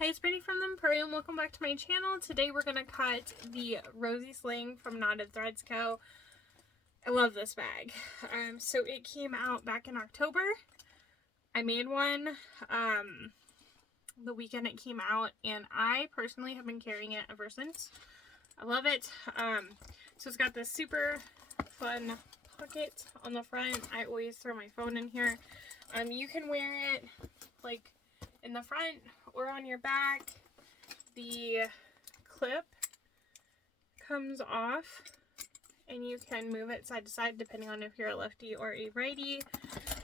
Hi, it's Brittany from the Empurrium. Welcome back to my channel. Today we're going to cut the Rosie Sling from Knotted Threads Co. I love this bag. So it came out back in October. I made one the weekend it came out, and I personally have been carrying it ever since. I love it. So it's got this super fun pocket on the front. I always throw my phone in here. You can wear it like in the front or on your back. The clip comes off and you can move it side to side depending on if you're a lefty or a righty.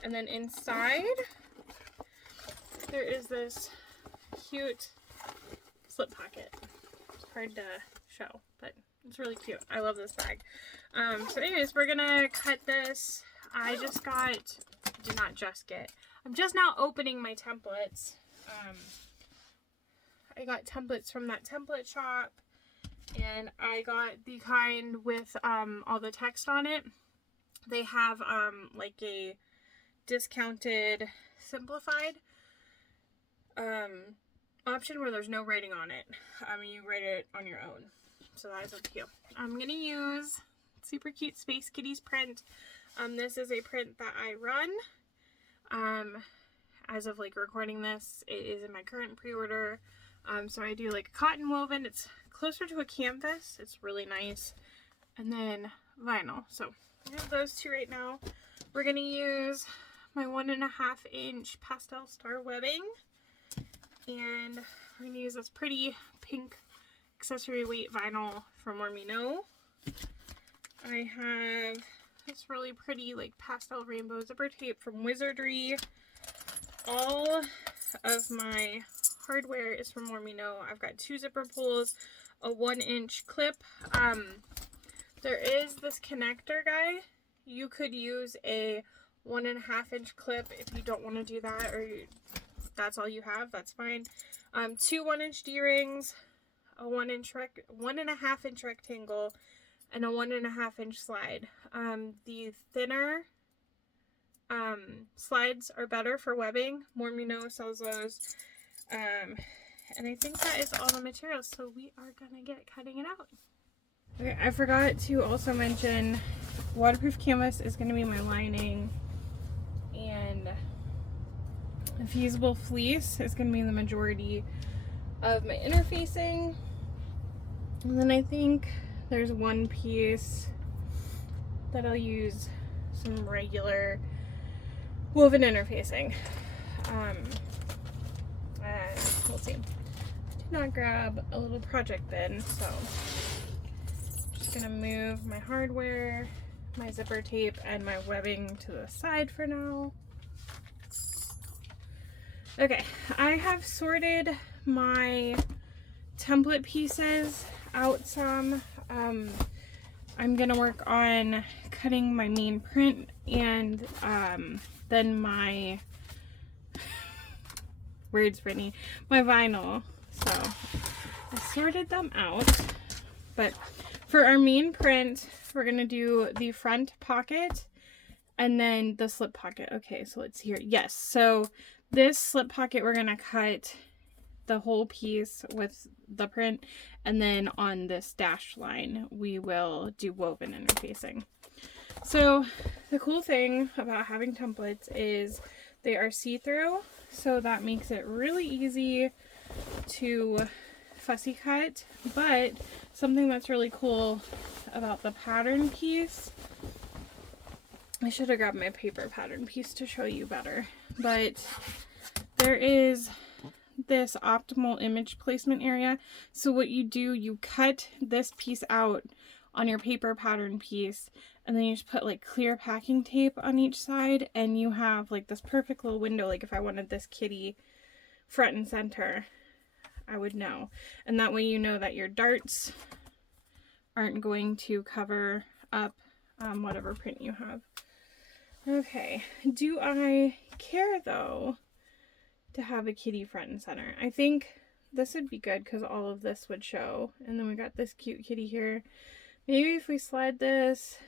And then inside there is this cute slip pocket. It's hard to show, but it's really cute. I love this bag. So anyways, we're gonna cut this. I'm just now opening my templates. I got templates from that template shop, and I got the kind with all the text on it. They have like a discounted simplified option where there's no writing on it. You write it on your own, so that's up to you. I'm gonna use super cute Space Kitties print. This is a print that I run. As of like recording this, it is in my current pre-order. So I do like a cotton woven. It's closer to a canvas. It's really nice. And then vinyl. So I have those two right now. We're gonna use my 1.5 inch pastel star webbing, and we're gonna use this pretty pink accessory weight vinyl from More Me Know. I have this really pretty like pastel rainbow zipper tape from Wizardry. All of my hardware is from More Me Know. I've got 2 zipper pulls, a 1-inch clip. There is this connector guy. You could use a 1.5 inch clip if you don't want to do that, or that's all you have, that's fine. 2 1-inch D-rings, a 1.5 inch rectangle, and a 1.5 inch slide. The thinner slides are better for webbing. More Me Know sells those. And I think that is all the materials, so we are gonna get cutting it out. Okay, I forgot to also mention waterproof canvas is gonna be my lining, and a fusible fleece is gonna be the majority of my interfacing. And then I think there's one piece that I'll use some regular woven interfacing. And we'll see. I did not grab a little project bin, so I'm just gonna move my hardware, my zipper tape, and my webbing to the side for now. Okay, I have sorted my template pieces out some. I'm gonna work on cutting my main print and then my my vinyl. So I sorted them out, but for our main print we're gonna do the front pocket and then the slip pocket. Okay, so let's see here. Yes, so this slip pocket we're gonna cut the whole piece with the print, and then on this dashed line we will do woven interfacing. So the cool thing about having templates is they are see-through, so that makes it really easy to fussy cut. But something that's really cool about the pattern piece, I should have grabbed my paper pattern piece to show you better, but there is this optimal image placement area. So what you do, you cut this piece out on your paper pattern piece, and then you just put like clear packing tape on each side, and you have like this perfect little window. Like if I wanted this kitty front and center, I would know. And that way you know that your darts aren't going to cover up whatever print you have. Okay, do I care though to have a kitty front and center? I think this would be good because all of this would show. And then we got this cute kitty here. Maybe if we slide this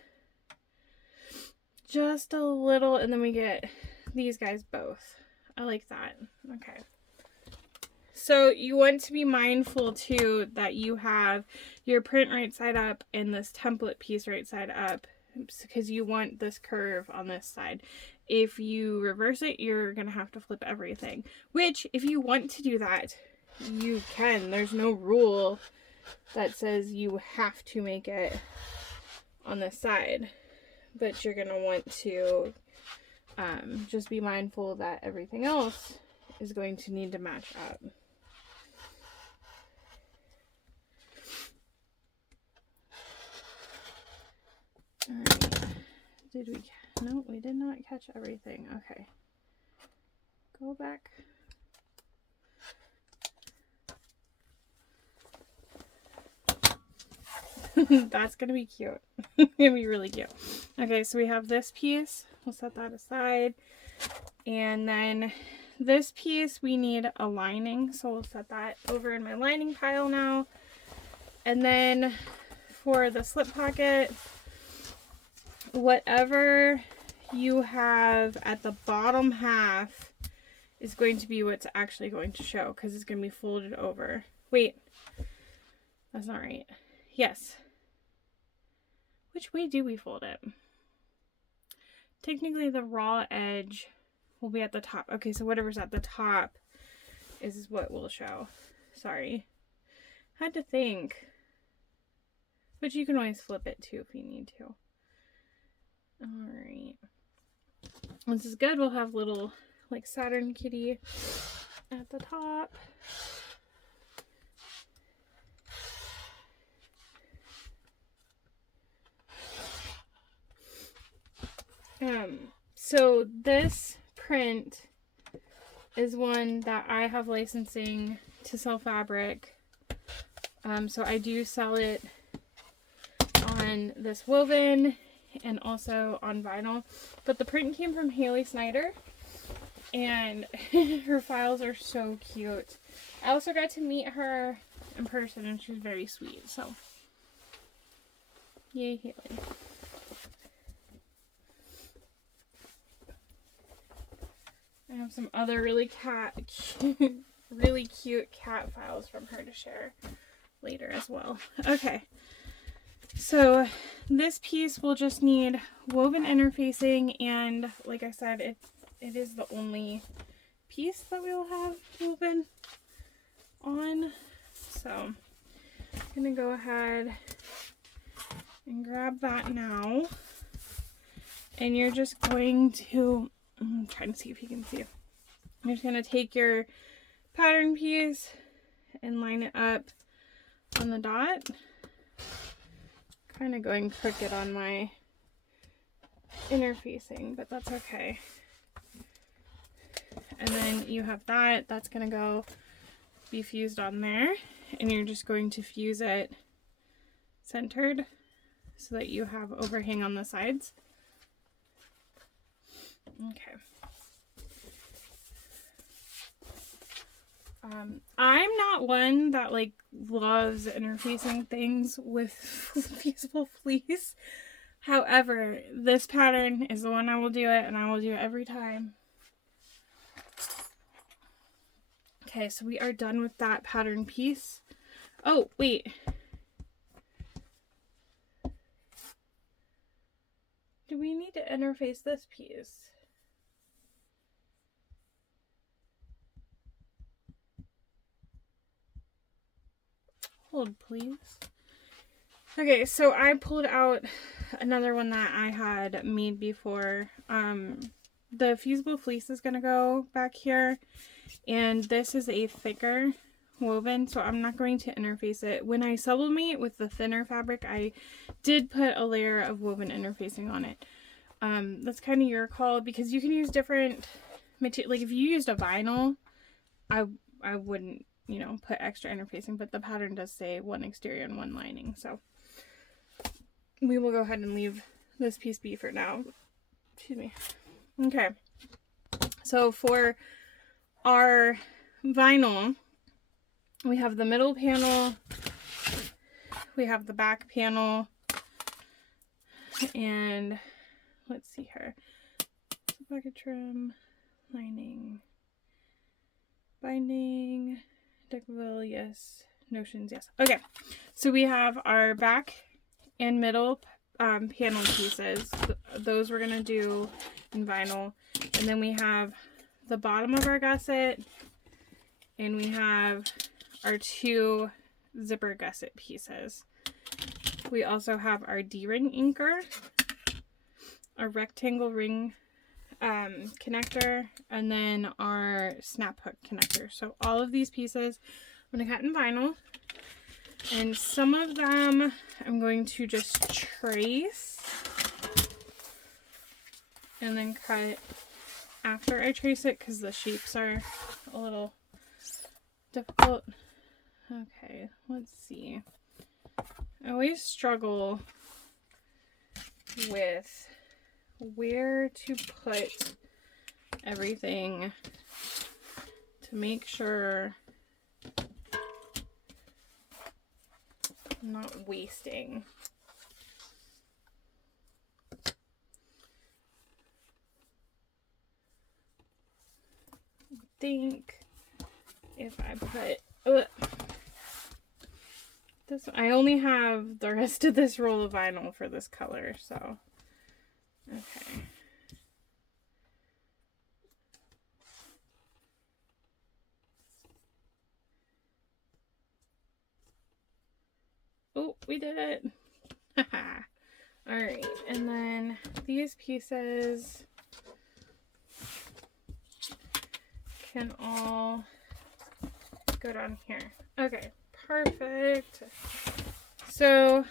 just a little, and then we get these guys both. I like that. Okay. So you want to be mindful too that you have your print right side up and this template piece right side up, because you want this curve on this side. If you reverse it, you're going to have to flip everything, which if you want to do that, you can. There's no rule that says you have to make it on this side, but you're going to want to just be mindful that everything else is going to need to match up. All right. Did we? No, we did not catch everything. Okay. Go back. That's gonna be cute. It's gonna be really cute. Okay, so we have this piece. We'll set that aside. And then this piece, we need a lining. So we'll set that over in my lining pile now. And then for the slip pocket, whatever you have at the bottom half is going to be what's actually going to show, because it's going to be folded over. Wait, that's not right. Yes. Which way do we fold it? Technically the raw edge will be at the top. Okay, so whatever's at the top is what will show. Sorry. Had to think. But you can always flip it too if you need to. Alright. This is good. We'll have little like Saturn kitty at the top. So this print is one that I have licensing to sell fabric. So I do sell it on this woven and also on vinyl. But the print came from Haley Snyder, and her files are so cute. I also got to meet her in person, and she's very sweet. So, yay, Haley. I have some other really cute cat files from her to share later as well. Okay, so this piece will just need woven interfacing, and like I said, it is the only piece that we will have woven on. So I'm gonna go ahead and grab that now, and you're just going to, I'm trying to see if you can see. You're just going to take your pattern piece and line it up on the dot. Kind of going crooked on my interfacing, but that's okay. And then you have that. That's going to go be fused on there. And you're just going to fuse it centered so that you have overhang on the sides. Okay. I'm not one that like loves interfacing things with fusible fleece. However, this pattern is the one I will do it, and I will do it every time. Okay, so we are done with that pattern piece. Oh, wait. Do we need to interface this piece? Hold, please. Okay, so I pulled out another one that I had made before. The fusible fleece is going to go back here, and this is a thicker woven, so I'm not going to interface it. When I sublimate with the thinner fabric, I did put a layer of woven interfacing on it. That's kind of your call, because you can use different material. Like if you used a vinyl, I wouldn't, you know, put extra interfacing, but the pattern does say one exterior and one lining, so we will go ahead and leave this piece be for now. Excuse me. Okay, so for our vinyl, we have the middle panel, we have the back panel, and let's see here, pocket trim, lining, binding, yes. Notions, yes. Okay, so we have our back and middle panel pieces. Those we're going to do in vinyl. And then we have the bottom of our gusset, and we have our 2 zipper gusset pieces. We also have our D-ring anchor, our rectangle ring connector, and then our snap hook connector. So all of these pieces I'm going to cut in vinyl, and some of them I'm going to just trace and then cut after I trace it because the shapes are a little difficult. Okay, let's see. I always struggle with where to put everything to make sure I'm not wasting. I think if I put this, I only have the rest of this roll of vinyl for this color, so okay. Oh, we did it. All right, and then these pieces can all go down here. Okay, perfect. So,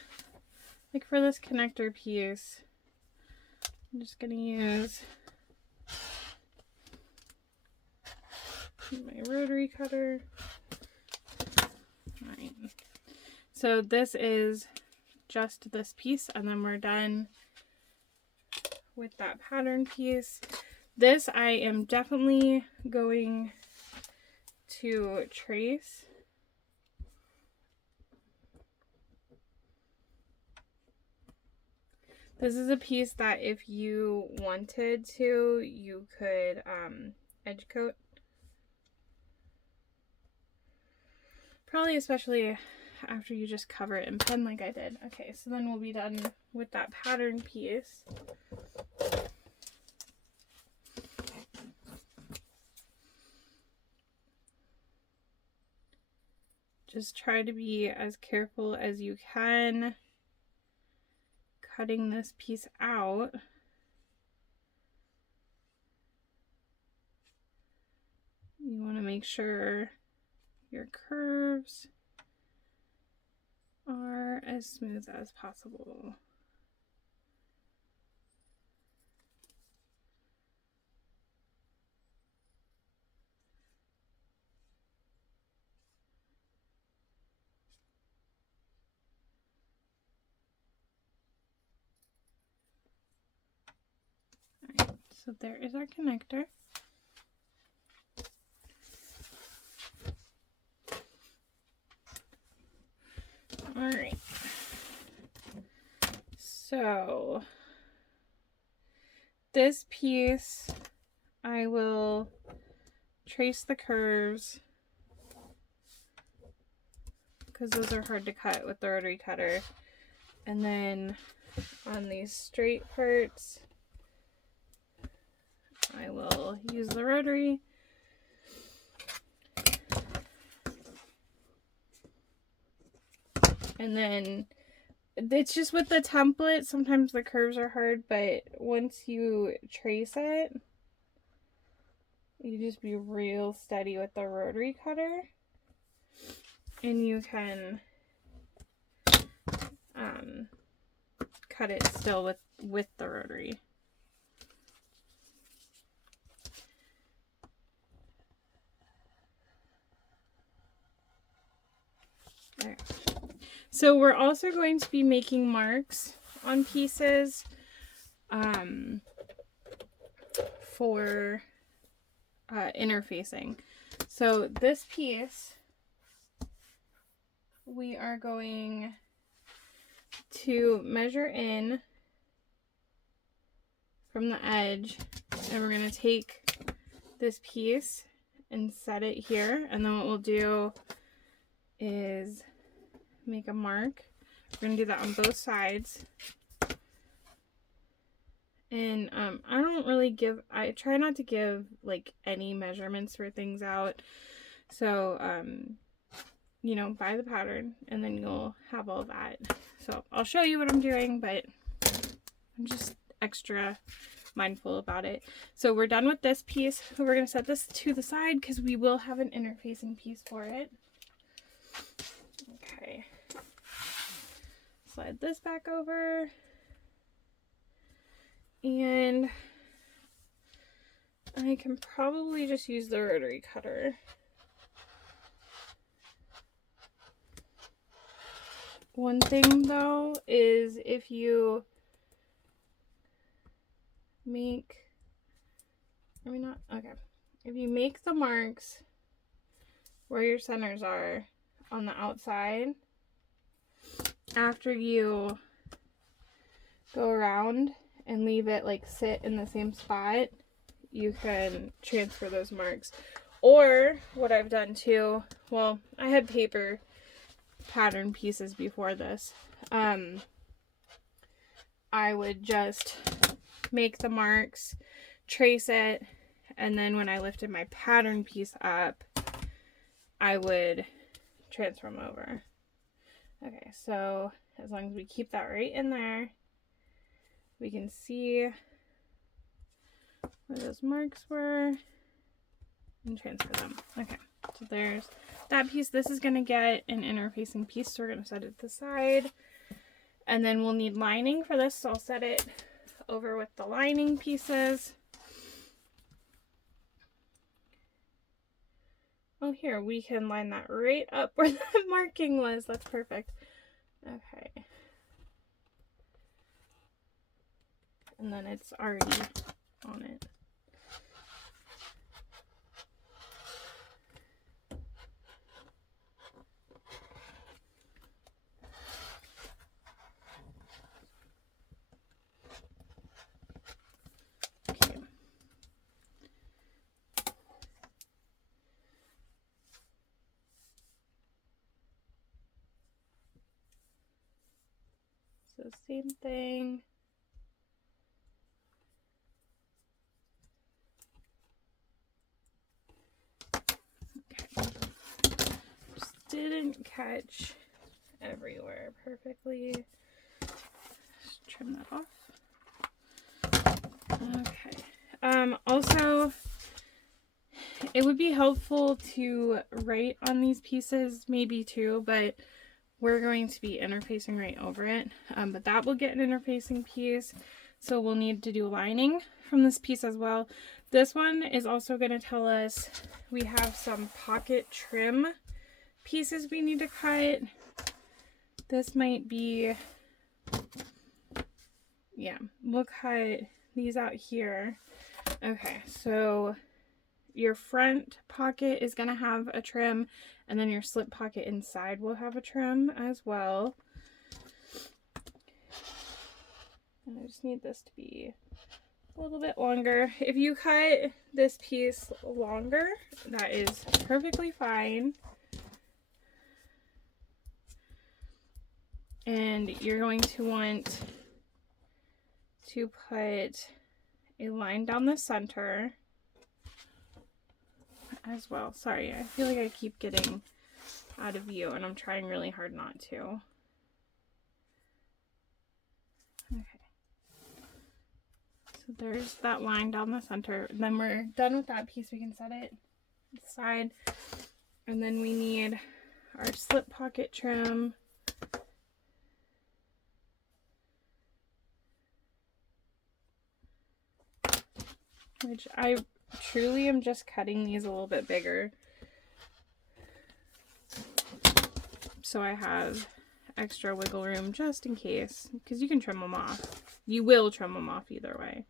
like for this connector piece, I'm just gonna use my rotary cutter. All right. So this is just this piece, and then we're done with that pattern piece. This I am definitely going to trace. This is a piece that if you wanted to, you could edge coat. Probably especially after you just cover it in pen like I did. Okay, so then we'll be done with that pattern piece. Just try to be as careful as you can cutting this piece out. You want to make sure your curves are as smooth as possible. All right, so there is our connector. All right. So this piece, I will trace the curves because those are hard to cut with the rotary cutter. And then on these straight parts, I will use the rotary. And then it's just with the template, sometimes the curves are hard, but once you trace it, you just be real steady with the rotary cutter, and you can cut it still with the rotary. There. So we're also going to be making marks on pieces for interfacing. So this piece, we are going to measure in from the edge, and we're going to take this piece and set it here, and then what we'll do is make a mark. We're going to do that on both sides. And I try not to give like any measurements for things out. So, you know, buy the pattern and then you'll have all that. So I'll show you what I'm doing, but I'm just extra mindful about it. So we're done with this piece. We're going to set this to the side because we will have an interfacing piece for it. Okay. Slide this back over. And I can probably just use the rotary cutter. One thing though is if you make, if you make the marks where your centers are on the outside, after you go around and leave it like sit in the same spot, you can transfer those marks. Or what I've done too, well, I had paper pattern pieces before this. I would just make the marks, trace it, and then when I lifted my pattern piece up, I would transfer them over. Okay, so as long as we keep that right in there, we can see where those marks were and transfer them. Okay, so there's that piece. This is going to get an interfacing piece, so we're going to set it to the side. And then we'll need lining for this, so I'll set it over with the lining pieces. Oh, here, we can line that right up where the marking was. That's perfect. Okay. And then it's already on it. Okay. So same thing. Okay. Just didn't catch everywhere perfectly. Just trim that off. Okay. Also, it would be helpful to write on these pieces, maybe too, but we're going to be interfacing right over it. But that will get an interfacing piece, so we'll need to do lining from this piece as well. This one is also going to tell us we have some pocket trim pieces we need to cut. This might be, yeah, we'll cut these out here. Okay, so your front pocket is going to have a trim, and then your slip pocket inside will have a trim as well. And I just need this to be a little bit longer. If you cut this piece longer, that is perfectly fine. And you're going to want to put a line down the center as well. Sorry, I feel like I keep getting out of view and I'm trying really hard not to. Okay. So there's that line down the center. And then we're done with that piece. We can set it aside. And then we need our slip pocket trim. Which I truly am just cutting these a little bit bigger, so I have extra wiggle room just in case, because you can trim them off. You will trim them off either way.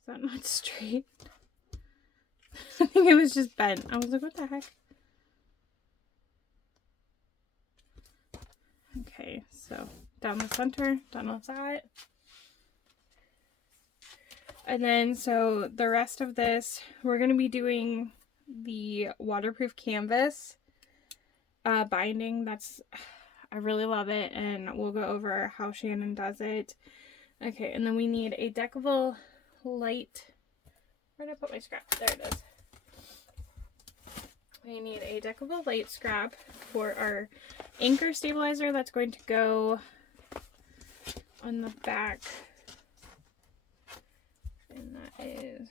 Is that not straight? I think it was just bent. I was like, what the heck? Okay, so down the center, done with that. And then, so the rest of this, we're going to be doing the waterproof canvas binding. I really love it, and we'll go over how Shannon does it. Okay, and then we need a deckable light. Where did I put my scrap? There it is. We need a deckable light scrap for our anchor stabilizer that's going to go on the back. And that is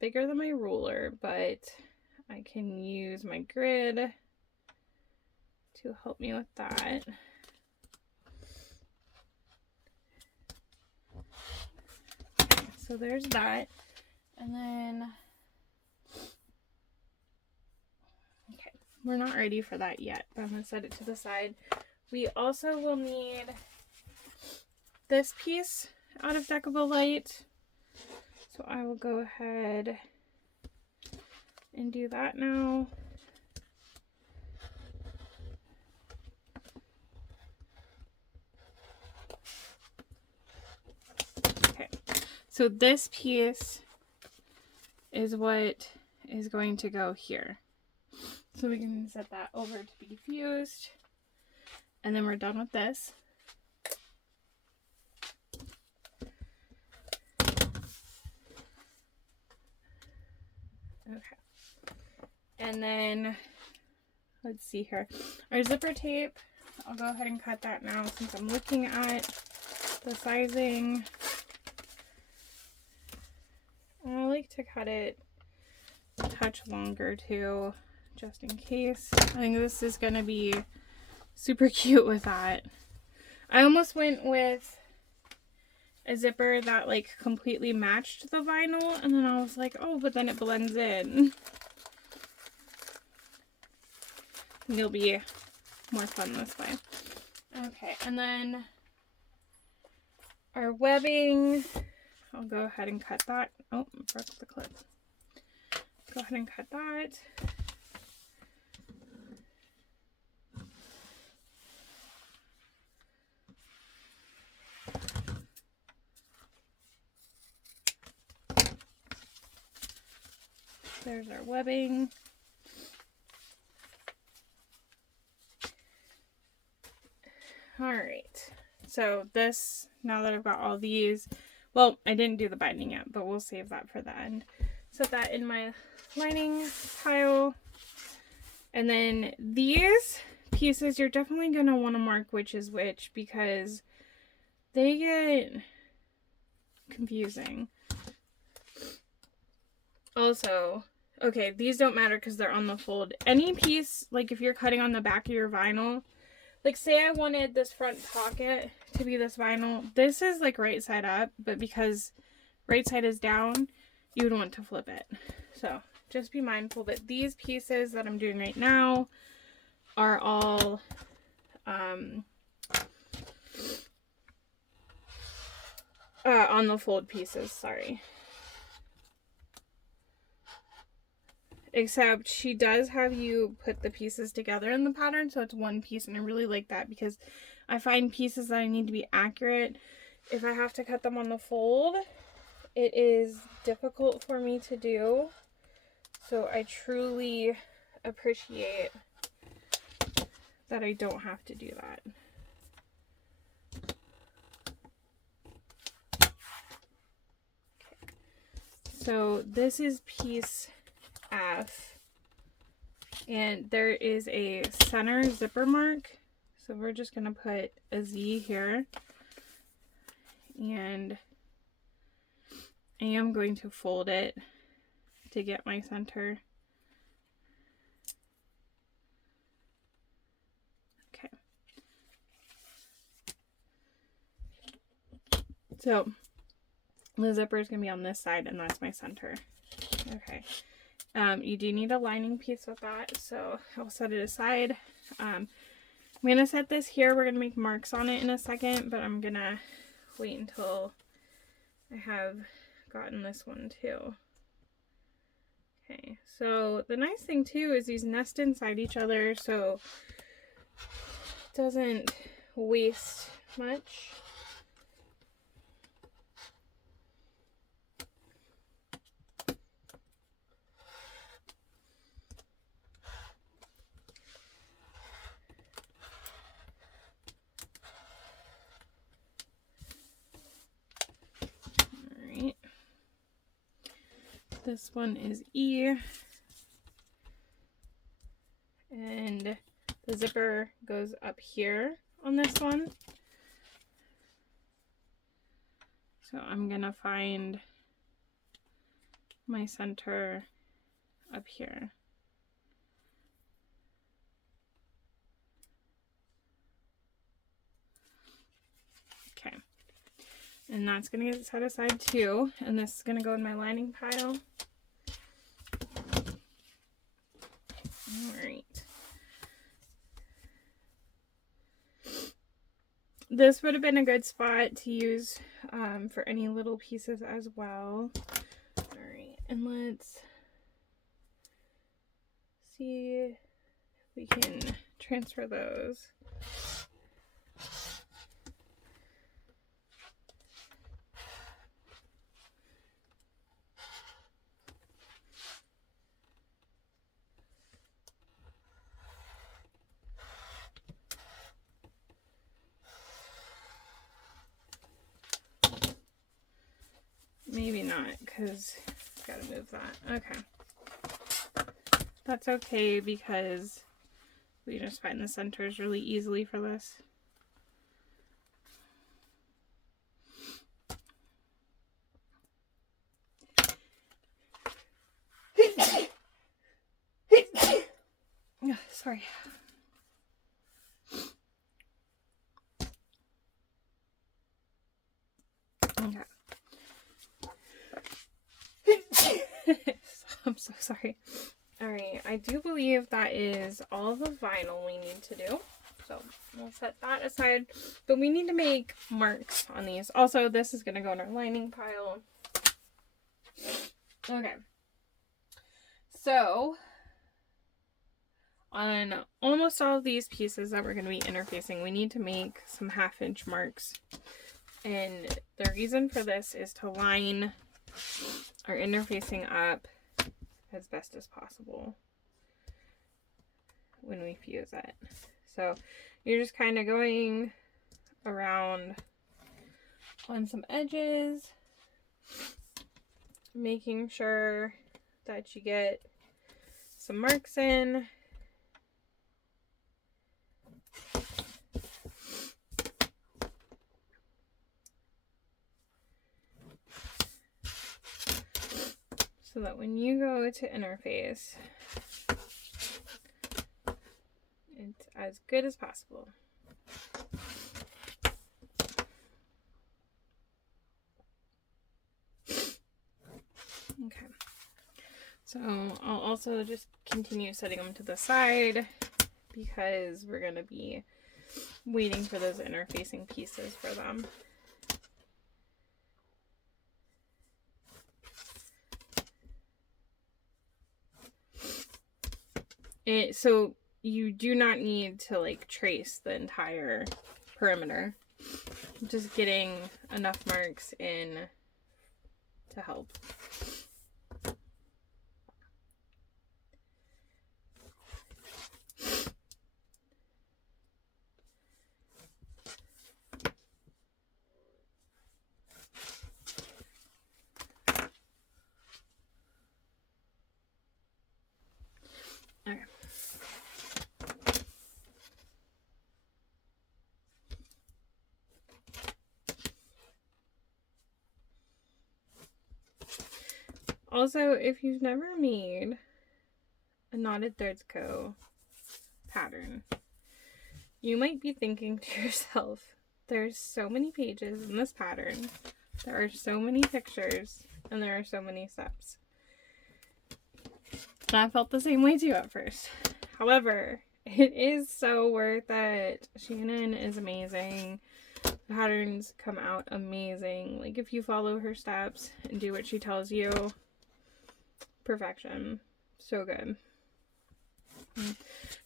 bigger than my ruler, but I can use my grid to help me with that. Okay, so there's that. And then, okay, we're not ready for that yet, but I'm going to set it to the side. We also will need this piece out of deckable light. So I will go ahead and do that now. Okay, so this piece is what is going to go here. So we can set that over to be fused. And then we're done with this. Okay. And then, let's see here. Our zipper tape, I'll go ahead and cut that now since I'm looking at the sizing. I like to cut it a touch longer too, just in case. I think this is going to be super cute with that. I almost went with a zipper that like completely matched the vinyl, and then I was like, oh, but then it blends in. It'll be more fun this way. Okay, and then our webbing, I'll go ahead and cut that. Oh, broke the clip. Go ahead and cut that. There's our webbing. All right, so this, now that I've got all these, well, I didn't do the binding yet, but we'll save that for the end. Set that in my lining pile. And then these pieces, you're definitely going to want to mark which is which because they get confusing. Also, okay, these don't matter because they're on the fold. Any piece, like if you're cutting on the back of your vinyl, like say I wanted this front pocket to be this vinyl, this is like right side up, but because right side is down, you would want to flip it. So just be mindful that these pieces that I'm doing right now are all on the fold pieces, sorry. Except she does have you put the pieces together in the pattern, so it's one piece, and I really like that because I find pieces that I need to be accurate. If I have to cut them on the fold, it is difficult for me to do. So I truly appreciate that I don't have to do that. Okay. So this is piece F, and there is a center zipper mark, so we're just gonna put a Z here, and I am going to fold it to get my center. Okay, so the zipper is gonna be on this side, and that's my center. Okay. You do need a lining piece with that, so I'll set it aside. I'm going to set this here. We're going to make marks on it in a second, but I'm going to wait until I have gotten this one too. Okay, so the nice thing too is these nest inside each other, so it doesn't waste much. This one is E. And the zipper goes up here on this one. So I'm gonna find my center up here. Okay. And that's gonna get set aside too. And this is gonna go in my lining pile. All right. This would have been a good spot to use for any little pieces as well. All right, and let's see if we can transfer those. Maybe not, because gotta move that. Okay. That's okay, because we just find the centers really easily for this. Oh, sorry. Okay. I'm so sorry. Alright, I do believe that is all the vinyl we need to do. So we'll set that aside. But we need to make marks on these. Also, this is going to go in our lining pile. Okay. So, on almost all of these pieces that we're going to be interfacing, we need to make some 1/2-inch marks. And the reason for this is to line our interfacing up as best as possible when we fuse it. So you're just kind of going around on some edges, making sure that you get some marks in. So that when you go to interface, it's as good as possible. Okay. So I'll also just continue setting them to the side because we're going to be waiting for those interfacing pieces for them. So you do not need to like trace the entire perimeter. Just getting enough marks in to help. Okay. Also, if you've never made a knotted threads co pattern, you might be thinking to yourself, there's so many pages in this pattern, there are so many pictures, and there are so many steps. And I felt the same way too at first. However, it is so worth it. Shannon is amazing. The patterns come out amazing. Like if you follow her steps and do what she tells you, perfection. So good.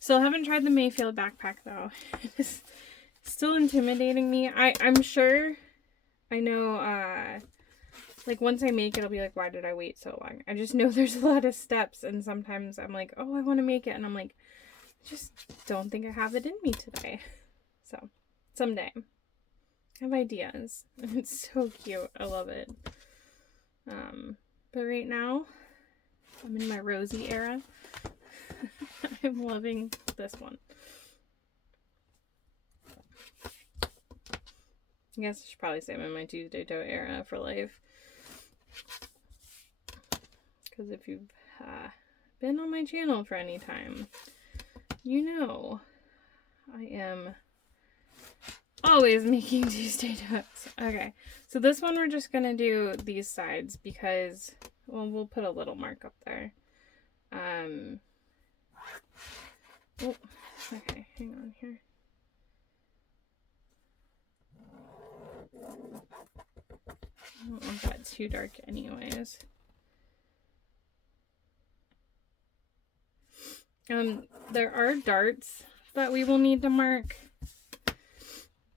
Still haven't tried the Mayfield backpack though. It's still intimidating me. I'm sure, I know, like once I make it, I'll be like, why did I wait so long? I just know there's a lot of steps, and sometimes I'm like, oh, I want to make it, and I'm like, I just don't think I have it in me today. So, someday. I have ideas. It's so cute. I love it. But right now, I'm in my Rosie era. I'm loving this one. I guess I should probably say I'm in my Tuesday Toe era for life. Because if you've been on my channel for any time, you know I am always making Tuesday Toes. Okay, so this one we're just going to do these sides because, well, we'll put a little mark up there. Oh, okay, hang on here. I don't want that too dark anyways. There are darts that we will need to mark,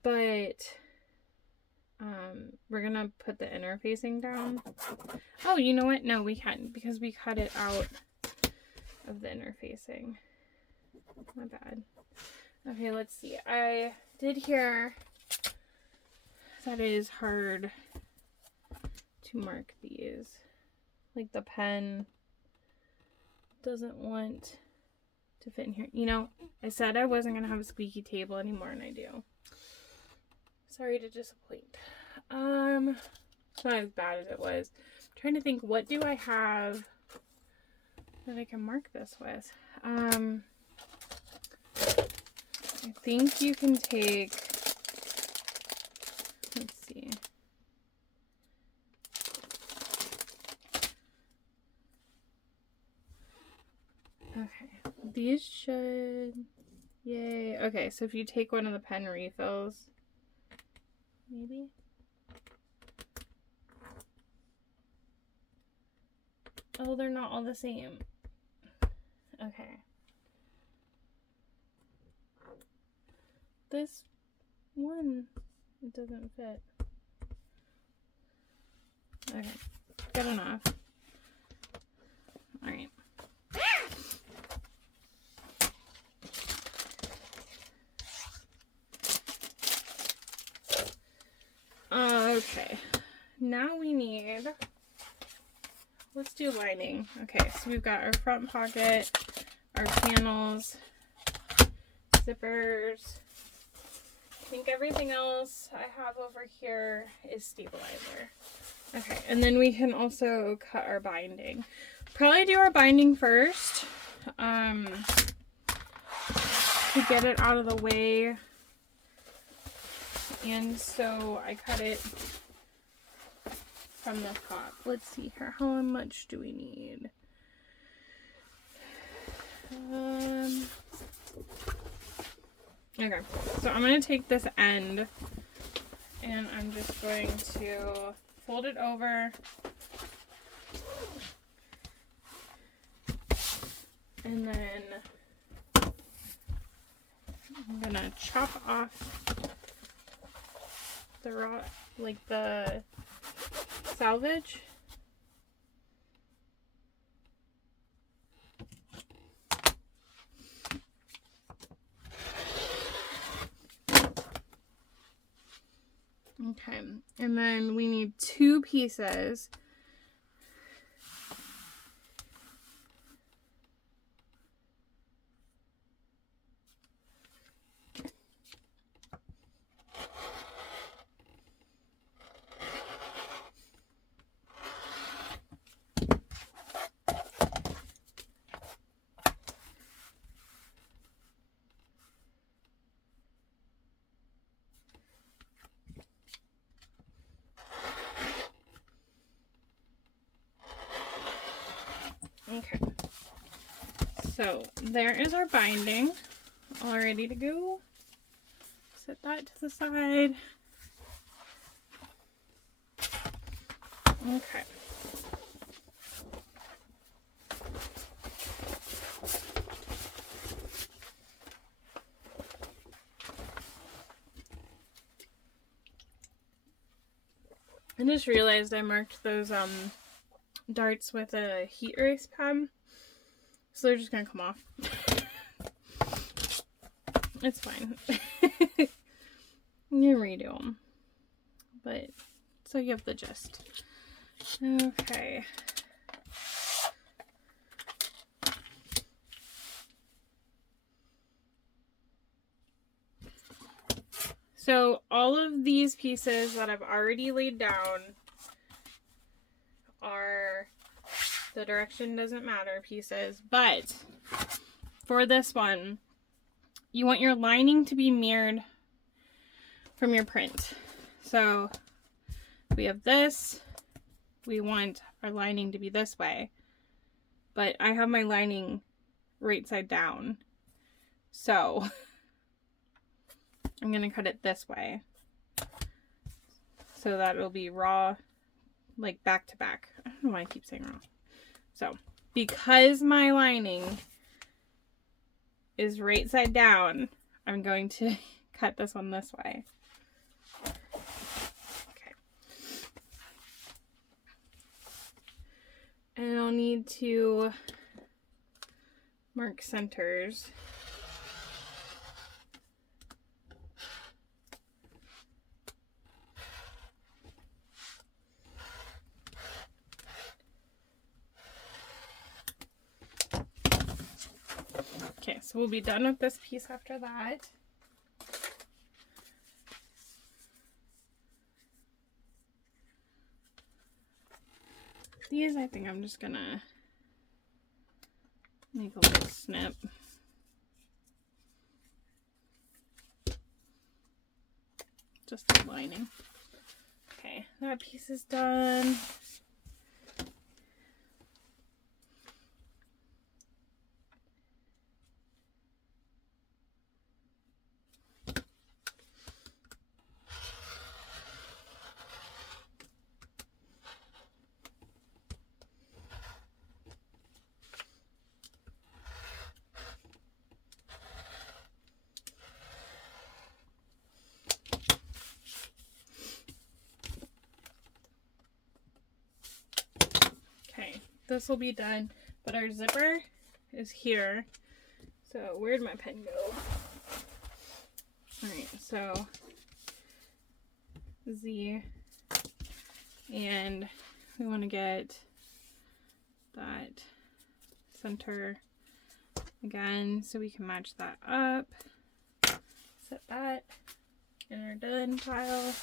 but we're gonna put the interfacing down. Oh, you know what? No, we can't because we cut it out of the interfacing. My bad. Okay, let's see. I did hear that it is hard to mark these. Like the pen doesn't want to fit in here. You know, I said I wasn't gonna have a squeaky table anymore, and I do. Sorry to disappoint. It's not as bad as it was. I'm trying to think, what do I have that I can mark this with? I think you can take, let's see. Okay, these should, yay. Okay, so if you take one of the pen refills, maybe. Oh, they're not all the same. Okay. This one, it doesn't fit. Okay, good enough. All right. Okay, now we need, let's do lining. Okay, so we've got our front pocket, our panels, zippers. I think everything else I have over here is stabilizer. Okay, and then we can also cut our binding. Probably do our binding first to get it out of the way. And so I cut it from the top. Let's see here. How much do we need? Okay, so I'm going to take this end and I'm just going to fold it over and then I'm going to chop off the raw, like the salvage. Okay, and then we need 2 pieces. Okay, so there is our binding all ready to go. Set that to the side. Okay. I just realized I marked those darts with a heat erase pen, so they're just gonna come off. It's fine. You redo them, but so you have the gist. Okay. So all of these pieces that I've already laid down are the direction doesn't matter pieces, but for this one, you want your lining to be mirrored from your print. So we have this, we want our lining to be this way, but I have my lining right side down. So I'm going to cut it this way so that it'll be raw, like back to back. I don't know why I keep saying raw. So because my lining is right side down, I'm going to cut this one this way. Okay. And I'll need to mark centers. Okay, so we'll be done with this piece after that. These, I think I'm just gonna make a little snip. Just the lining. Okay, that piece is done. This will be done, but our zipper is here. So where'd my pen go? Alright, so Z, and we want to get that center again so we can match that up. Set that in our done pile.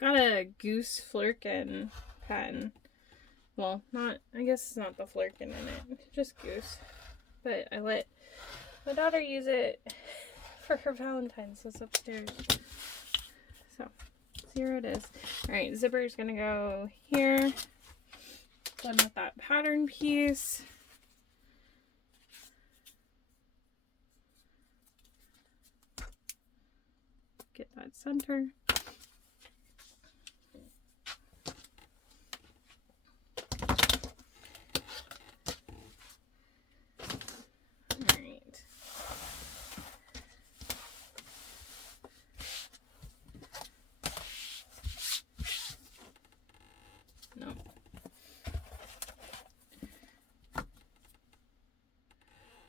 Got a goose flirkin pen. Well, not, I guess it's not the flirkin in it, just goose. But I let my daughter use it for her Valentine's, so it's upstairs. So, here it is. Alright, zipper's gonna go here. Done with that pattern piece. Get that center.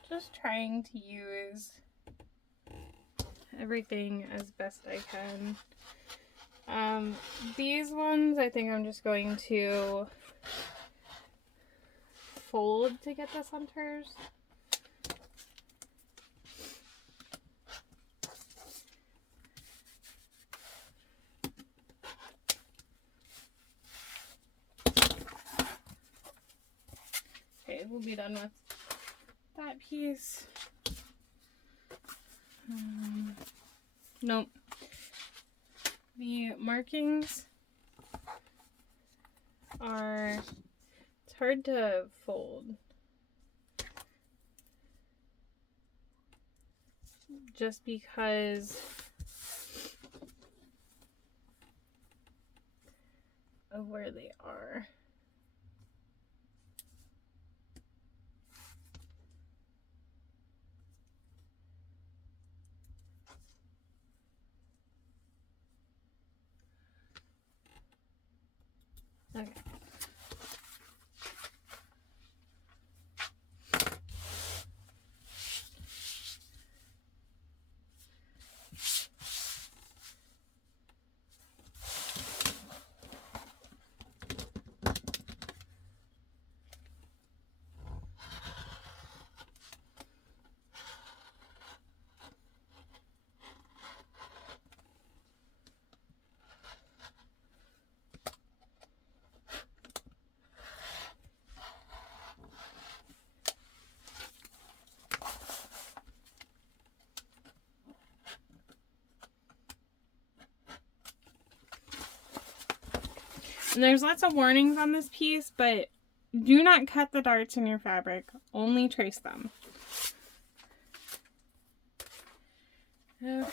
Just trying to use everything as best I can. These ones I think I'm just going to fold to get the centers. Okay, we'll be done with that piece. Nope. The markings are, it's hard to fold. Just because of where they are. Okay. And there's lots of warnings on this piece, but do not cut the darts in your fabric. Only trace them. Okay.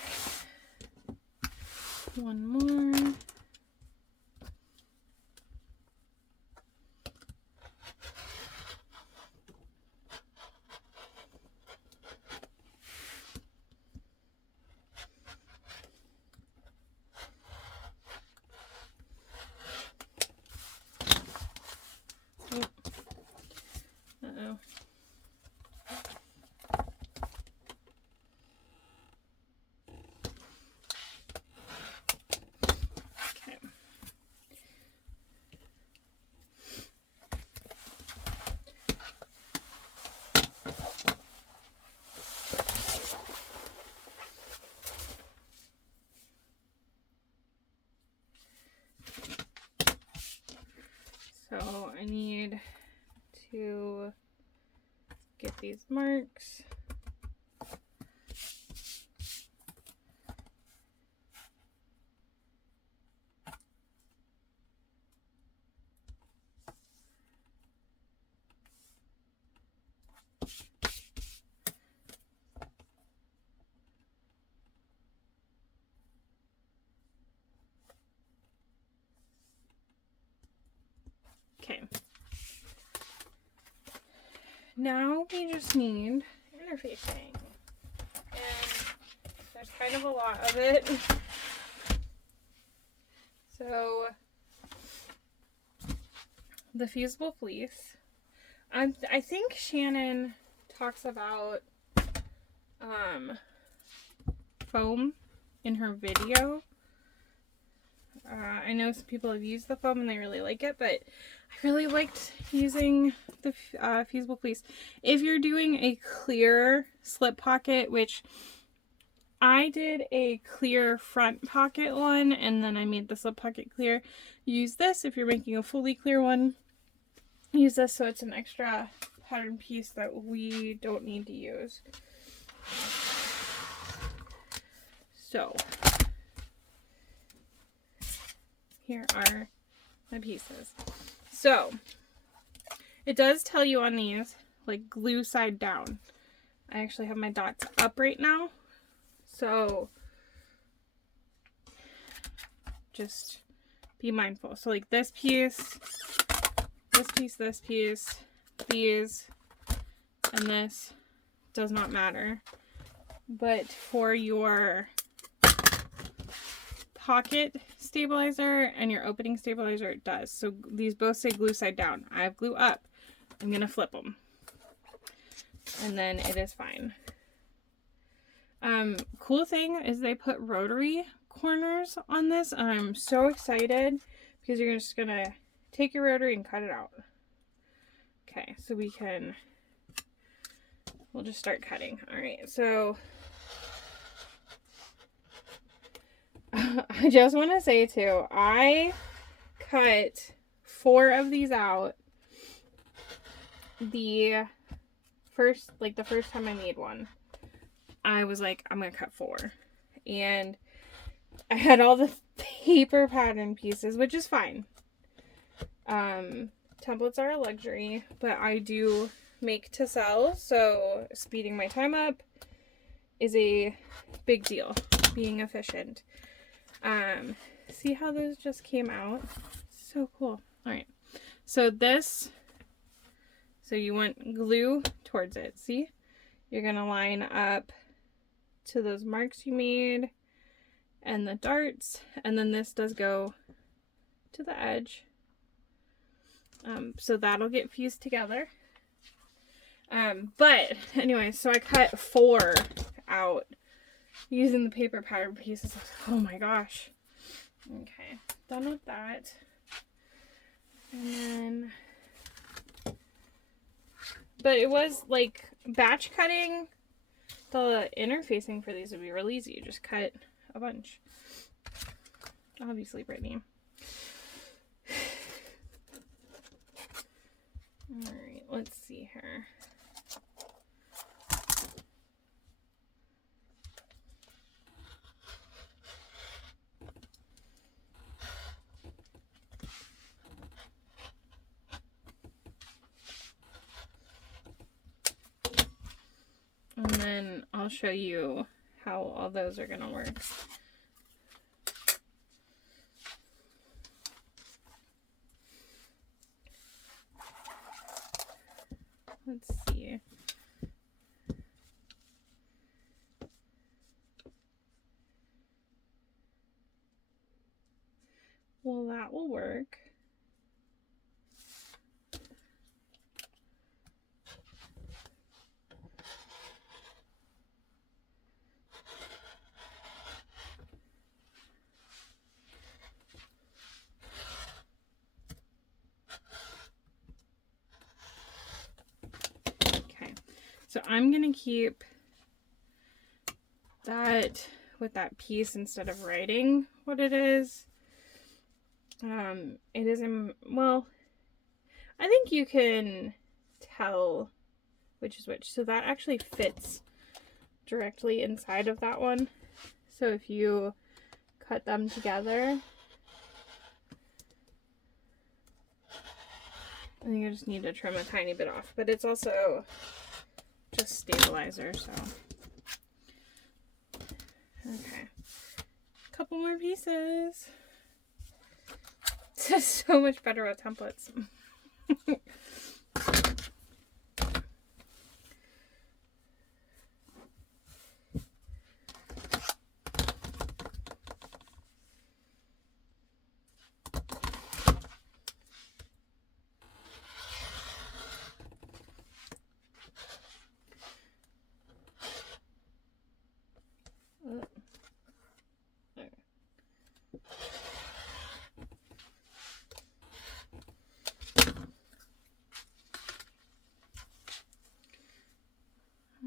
One more. Uh-oh. Okay. So I need to get these marks. Okay. Now we just need interfacing. And there's kind of a lot of it. So the fusible fleece. I think Shannon talks about foam in her video. I know some people have used the foam and they really like it, but I really liked using the fusible fleece. If you're doing a clear slip pocket, which I did a clear front pocket one and then I made the slip pocket clear, use this. If you're making a fully clear one, use this so it's an extra pattern piece that we don't need to use. So here are my pieces. So it does tell you on these, like, glue side down. I actually have my dots up right now, so just be mindful. So like this piece, this piece, this piece, these, and this does not matter. But for your pocket stabilizer and your opening stabilizer, it does. So these both say glue side down. I have glue up. I'm gonna flip them, and then it is fine. Cool thing is they put rotary corners on this, and I'm so excited because you're just gonna take your rotary and cut it out. Okay, so we'll just start cutting. All right, so I just want to say too, I cut 4 of these out the first time I made one. I was like, I'm gonna cut 4, and I had all the paper pattern pieces, which is fine. Templates are a luxury, but I do make to sell, so speeding my time up is a big deal. Being efficient. See how those just came out? So cool. All right, so you want glue towards it. See, you're gonna line up to those marks you made and the darts, and then this does go to the edge. So that'll get fused together. But anyway, so I cut 4 out using the paper pattern pieces. Oh my gosh. Okay, done with that. And then, but it was like batch cutting. The interfacing for these would be real easy. You just cut a bunch. Obviously, Brittany. Alright, let's see here. I'll show you how all those are gonna work. Let's see. Well, that will work. Okay, so I'm gonna keep that with that piece instead of writing what it is. It is well, I think you can tell which is which. So that actually fits directly inside of that one. So if you cut them together, I think I just need to trim a tiny bit off, but it's also just stabilizer, so. Okay. A couple more pieces. This is so much better with templates.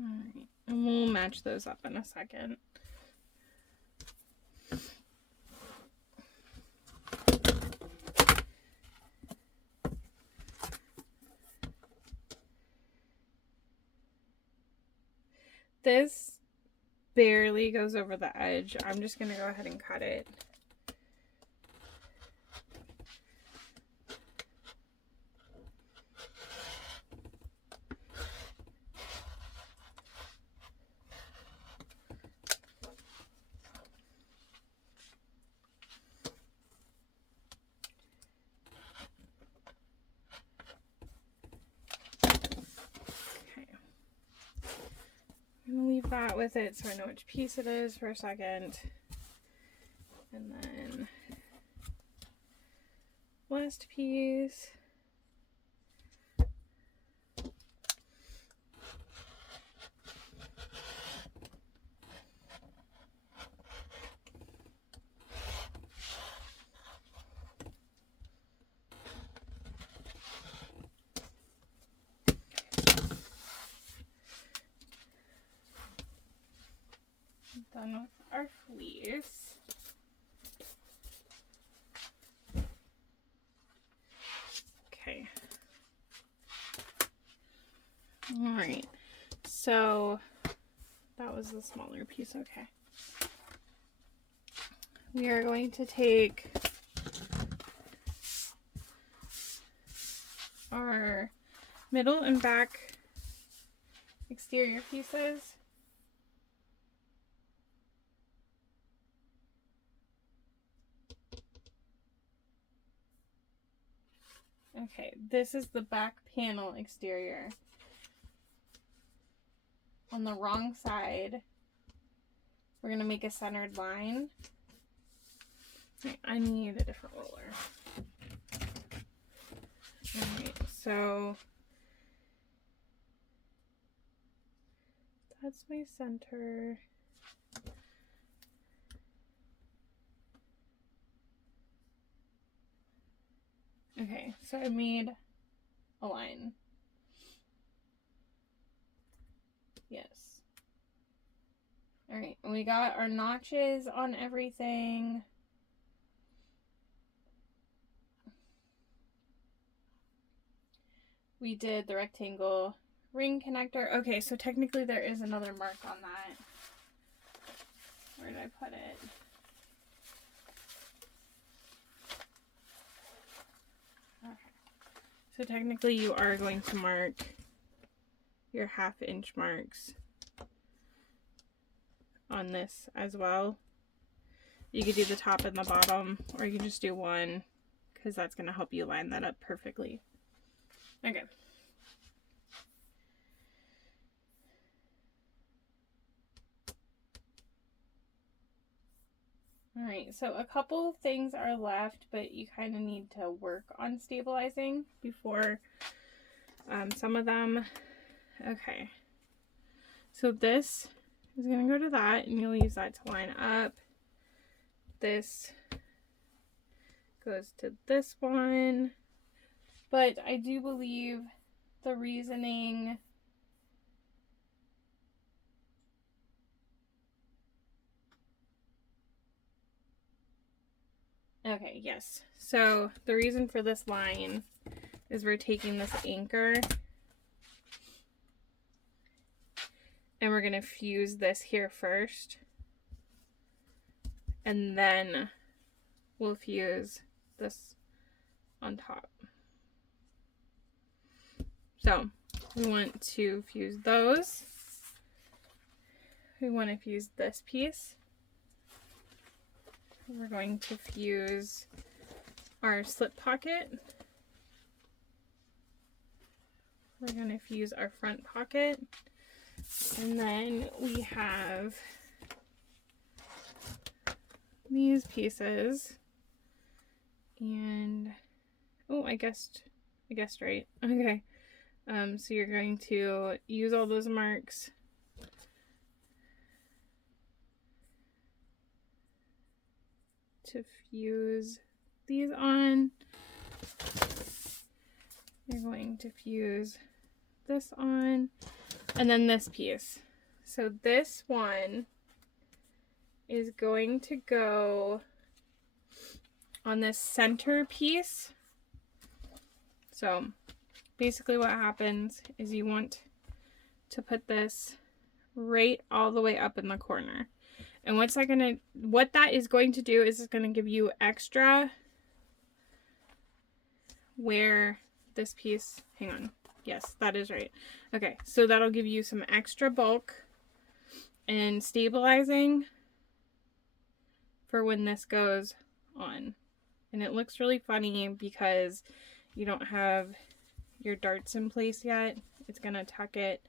Alright, and we'll match those up in a second. This barely goes over the edge. I'm just going to go ahead and cut it. I'm going to leave that with it so I know which piece it is for a second. And then last piece. Done with our fleece. Okay. All right. So that was the smaller piece. Okay. We are going to take our middle and back exterior pieces. Okay, this is the back panel exterior. On the wrong side, we're going to make a centered line. Okay, I need a different roller. Alright, so that's my center. Okay, so I made a line. Yes. Alright, and we got our notches on everything. We did the rectangle ring connector. Okay, so technically there is another mark on that. Where did I put it? Okay. So technically you are going to mark your 1/2 inch marks. on this as well. You could do the top and the bottom, or you can just do one, because that's going to help you line that up perfectly. Okay. Alright, so a couple things are left, but you kind of need to work on stabilizing before some of them. Okay. So this is going to go to that, and you'll use that to line up. This goes to this one. But I do believe the reasoning... Okay, yes. So the reason for this line is we're taking this anchor and we're going to fuse this here first. And then we'll fuse this on top. So we want to fuse those. We want to fuse this piece. We're going to fuse our slip pocket. We're going to fuse our front pocket. And then we have these pieces. And, oh, I guessed right. Okay. So you're going to use all those marks to fuse these on. You're going to fuse this on, and then this piece. So this one is going to go on this center piece. So basically what happens is you want to put this right all the way up in the corner. And what that is going to do is it's going to give you extra where this piece, hang on. Yes, that is right. Okay, so that'll give you some extra bulk and stabilizing for when this goes on. And it looks really funny because you don't have your darts in place yet. It's going to tuck it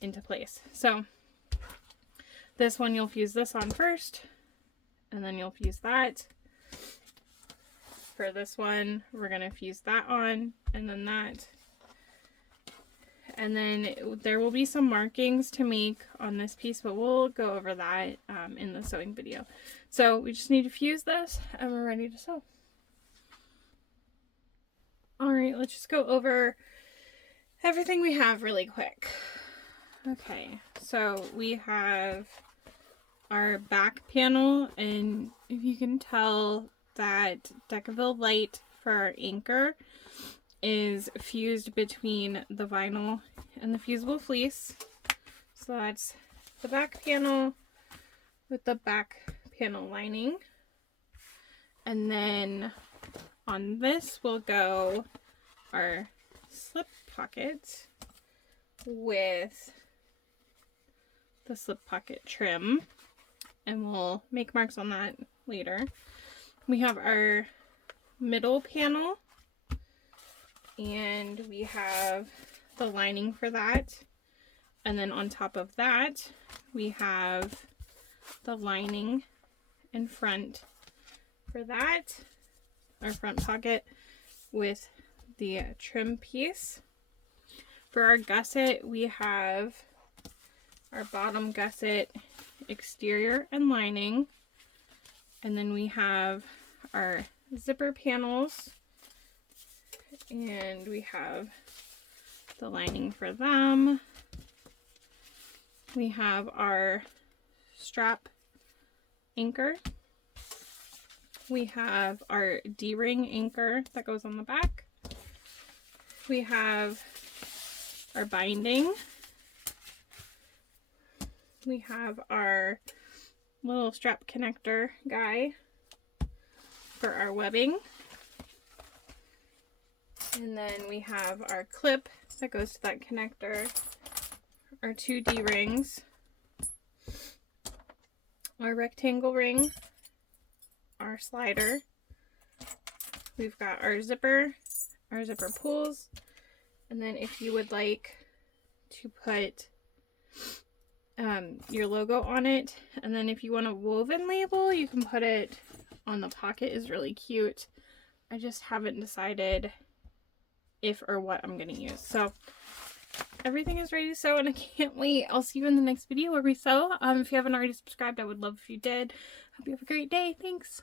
into place. So this one you'll fuse this on first, and then you'll fuse that. For this one, we're going to fuse that on, and then that. And then there will be some markings to make on this piece, but we'll go over that in the sewing video. So we just need to fuse this, and we're ready to sew. Alright, let's just go over everything we have really quick. Okay, so we have our back panel, and if you can tell, that Decaville light for our anchor is fused between the vinyl and the fusible fleece. So that's the back panel with the back panel lining. And then on this will go our slip pocket with the slip pocket trim, and we'll make marks on that later. We have our middle panel, and we have the lining for that, and then on top of that we have the lining in front for that, our front pocket with the trim piece. For our gusset, we have our bottom gusset exterior and lining, and then we have our zipper panels, and we have the lining for them. We have our strap anchor. We have our D-ring anchor that goes on the back. We have our binding. We have our little strap connector guy for our webbing. And then we have our clip that goes to that connector, our two D-rings, our rectangle ring, our slider. We've got our zipper pulls, and then if you would like to put your logo on it, and then if you want a woven label, you can put it on the pocket. Is really cute. I just haven't decided if or what I'm going to use. So everything is ready to sew, and I can't wait. I'll see you in the next video where we sew. If you haven't already subscribed, I would love if you did. Hope you have a great day. Thanks.